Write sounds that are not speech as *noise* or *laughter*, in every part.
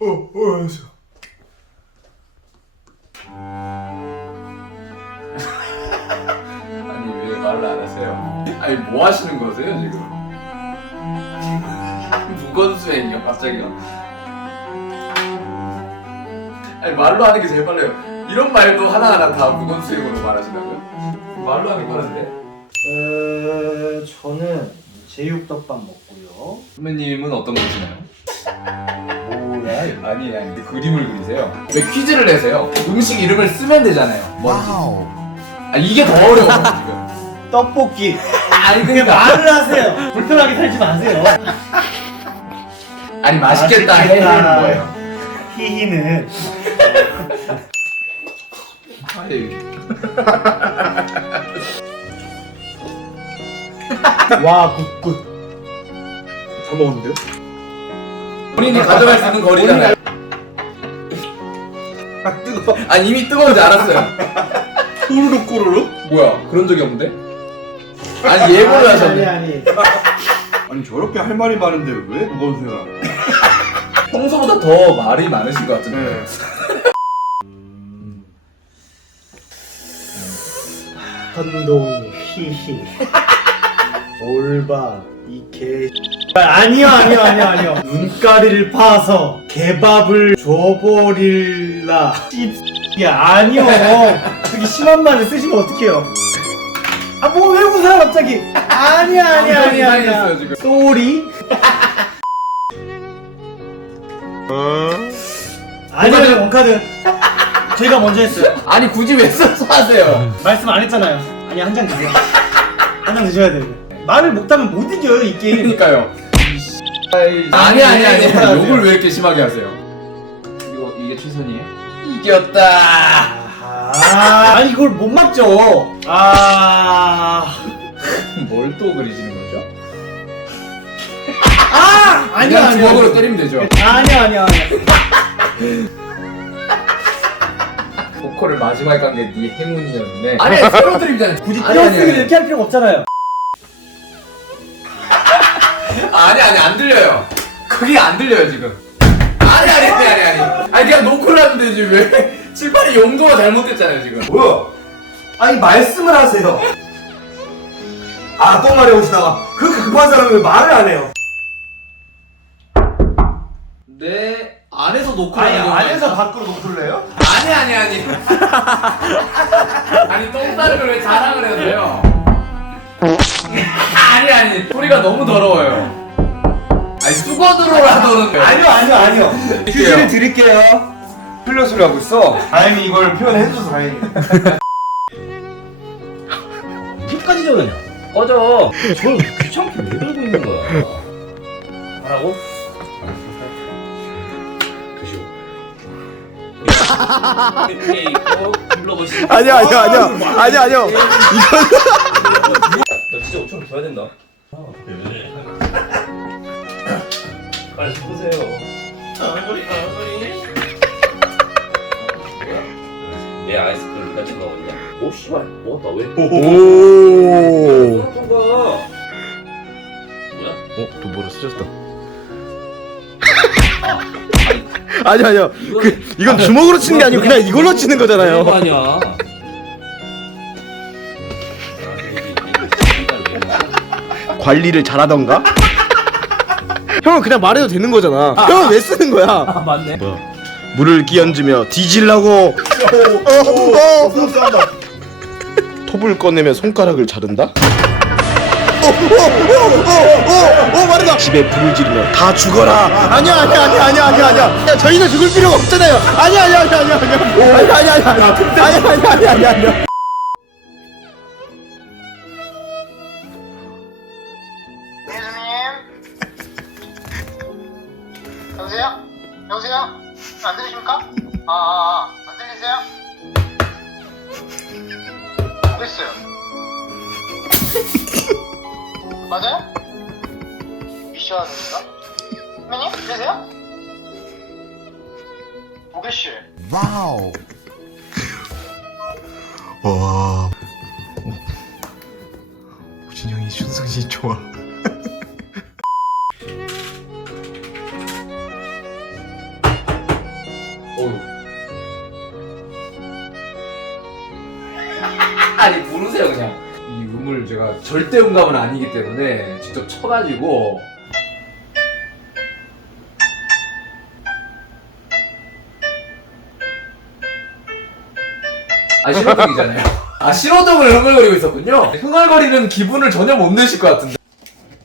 어, 어, 알았어. *laughs* 아니 왜 말을 안 하세요? 아니 뭐 하시는 거세요 지금? 무건수행이요 갑자기요? 아니 말로 하는 게 제일 빨라요. 이런 말도 하나하나 다 무건수행으로 말하신다고요? 말로 하는 게 빠른데? 어, 저는 제육덮밥 먹고요. 선배님은 어떤 거 드시나요? 이거? 아니 아니 근데 그림을 그리세요. 왜 퀴즈를 내세요? 음식 이름을 쓰면 되잖아요. 뭔지. 아 이게 더 어려워 지금. *laughs* 떡볶이. 아니 그게 그러니까 말을 하세요. 불편하게 살지 마세요. 아니 맛있겠다 해는 뭐예요? 히히는 아이. 와 굿굿. 잘 먹었는데요? 본인이 가져갈 수 있는 거리잖아요. 아 뜨거. 아니 이미 뜨거운지 알았어요. 꼬르륵 꼬르륵? 뭐야 그런 적이 없는데? 아니 예고를 아니 하셨네. 아니. 아니 저렇게 할 말이 많은데 왜 무거운 생각? 평소보다 더 말이 많으신 것 같은데. 네. 한동이 히히. 올바 이개 아니요 아니요 아니요 아니요. 눈가리를 파서 개밥을 줘버릴라. 씨 아니요. 그렇게 심한 말을 쓰시면 어떡해요? 아 뭐 왜 웃어요 갑자기? 아니야 아니야 아니야 아니야. 이상했어요, 지금. 쏘리. 아니요 원카드. 저희가 먼저 했어요. 아니 굳이 왜 써서 하세요? 말씀 안 했잖아요. 아니 한장 드세요. 한장 드셔야 돼요 말을 못하면 못 이겨요 이 게임 그러니까요. 아니 아니 아니 욕을 왜 이렇게 심하게 하세요? 이거 이게 최선이에요? 이겼다. 아, 아니 이걸 못 막죠. 아, *laughs* 뭘 또 그리시는 거죠? 아, 아니야 그냥 아니야. 주먹으로 때리면 되죠. 아니야 아니야 아니야. 보컬을 마지막에 간게네 행운이었네. 아니 새로 드립잖아요. 굳이 아니, 아니, 띄어쓰기 아니. 이렇게 할 필요가 없잖아요. 아니 아니 안 들려요. 그게 안 들려요 지금. 아니 아니 아니 아니 아니. 아니 그냥 노크를 하면 되지 왜 *laughs* 칠판이 용도가 잘못됐잖아요 지금. 뭐야? 아니 말씀을 하세요. 아 똥마려 오시다가 그렇게 급한 사람이 왜 말을 안 해요? 내 안에서 노크를 경우가 있나? 밖으로 노출래요? 아니 아니 아니. *laughs* 아니 똥 싸는 걸왜 자랑을 해서요? *laughs* 아니 아니 소리가 너무 더러워요. 아니 수건으로라도는 아니요 아니요 아니요. 퀴즈를 드릴게요. 소리 하고 있어. 다행히 이걸 표현해줘서 다행이네. 끝까지 저러냐? 꺼져. 저걸 귀찮게 왜 들고 있는 거야? 하라고? 드시오. 이렇게 있고 불러보시. 아니야 아니야 아니야 아니야 아니야. 나 진짜 5천 원 줘야 된다. 빨리 보세요. 아무리 아무리. 내 아이스크림 같이 넣었냐? 오 씨발 먹었다 왜? 오. 거야. 뭐야? 어? 또 뭐라 쓰셨다. 아니 아니요. 이거 그 이건 주먹으로 치는 게 아니고 그냥 이걸로 치는 거잖아요. 아니야. 관리를 잘하던가? 형은 그냥 말해도 되는 거잖아. 형은 왜 쓰는 거야? 아 맞네. 뭐야? 물을 끼얹으며 뒤질라고 어, 다 톱을 꺼내며 손가락을 자른다? 어, 말해봐. 집에 불을 지르며 다 죽어라 아니야, 아니야, 아니야, 아니야, 아니야, 아니야. 저희는 죽을 필요가 없잖아요. 아니야, 아니야, 아니야, 아니야, 아니야. 아니야, 아니야, 아니야. 아니야, 아니야, 아니야, 아니야. 아, 아, 아, 안 들리세요? 모르겠어요. 맞아요? 미션인가? 선배님? 들리세요? 모계씨. *laughs* 와. 우진 형이 순승씨 좋아. *laughs* 부르세요 그냥. 이 음을 제가 절대 음감은 아니기 때문에 직접 쳐가지고 아 신호등이잖아요. *laughs* 아 신호등을 흥얼거리고 있었군요. 흥얼거리는 기분을 전혀 못 내실 것 같은데.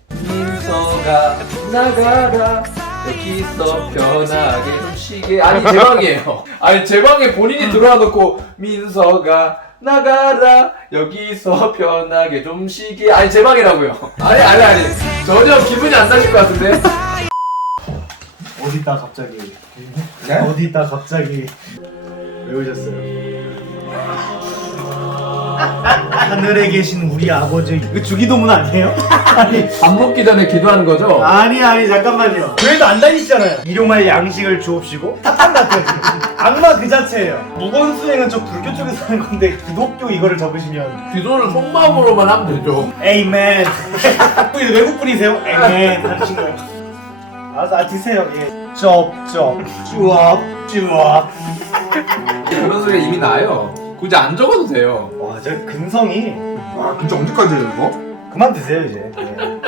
민서가 나가라 여기서 편하게 좀 쉬게 아니 제 방이에요. 아니 제 방에 본인이 들어와 놓고 민서가 나가라 여기서 편하게 좀 쉬게 아니 제 방이라고요. 아니 아니 아니 전혀 기분이 안 나실 것 같은데. 어디 있다 갑자기 네? 어디 있다 갑자기 왜 오셨어요? 하늘에 계신 우리 아버지 이거 주기도문 아니에요? *laughs* 아니 밥 먹기 전에 기도하는 거죠? 아니 아니 잠깐만요 교회도 안 다니시잖아요 일용할 양식을 주옵시고 *laughs* 지금 악마 그 자체예요 무건수행은 저 불교 쪽에서 하는 건데 기독교 이거를 접으시면 기도를 속마음으로만 하면 되죠. 에이맨 *laughs* 혹시 외국 분이세요? 에이맨 하신 거예요 알아서 아, 드세요 예 쩝쩝 쭈업 쭈업 그런 소리가 이미 나요. 굳이 안 적어도 돼요. 와저 근성이 아 진짜 언제까지 해요 이거? 그만 드세요 이제 예.